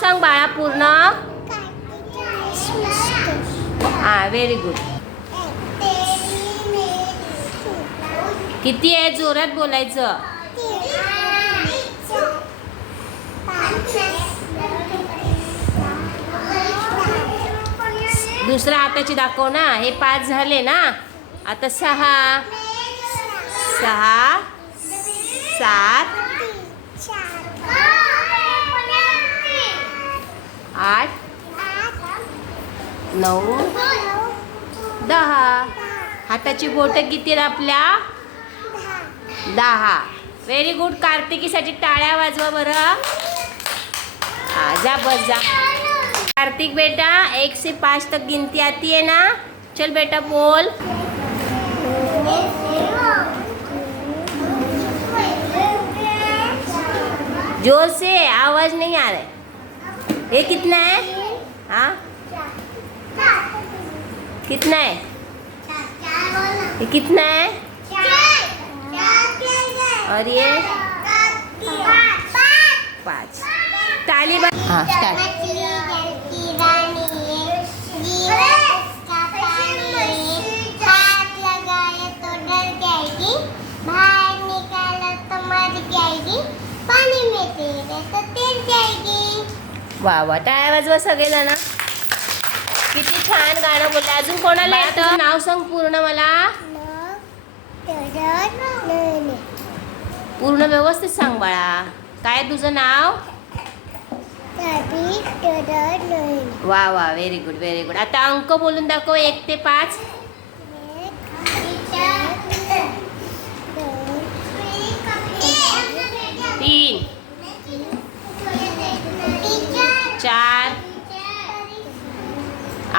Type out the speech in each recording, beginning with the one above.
सांग बाळा पूर्ण. हा व्हेरी गुड. किती आहे जोरात बोलायचं. दुसऱ्या हाताची दाखव ना. हे 5 झाले ना. आता 6 6 7 8 9 10. हाताची बोटं किती आहेत आपल्या. 10. Very good. कार्तिकीसाठी टाळ्या वाजवा बरं. जा बस जा. कार्तिक बेटा 1 से 5 तक गिनती आती है ना. चल बेटा बोल. जोर से आवाज नहीं आ रहा है. ये कितना है. हाँ कितना है. ये कितना है. और ये 5. ताली हाँ स्टार्ट. वा वा. टाळ्या वाजवा सगळेजण. किती छान गाणं बोलले. अजून कोणाला येतं. नाव सांग पूर्ण मला. पूर्ण व्यवस्थित सांग बाळा. काय तुझं नाव. वा वा व्हेरी गुड व्हेरी गुड. आता अंक बोलून दाखव 1 ते 5. 3 4.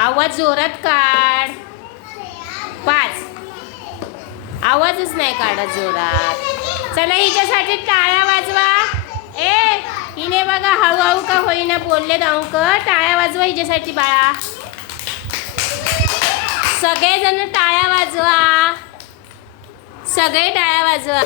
आवाज जोरात काढ. 5. आवाजच नाही काढत जोरात. चला हिच्यासाठी टाळ्या वाजवा. हिने बघा हळूहळू का होईना बोललेत अंक. टाळ्या वाजवा हिच्यासाठी बाळा. सगळेजण टाळ्या वाजवा. सगळे टाळ्या वाजवा.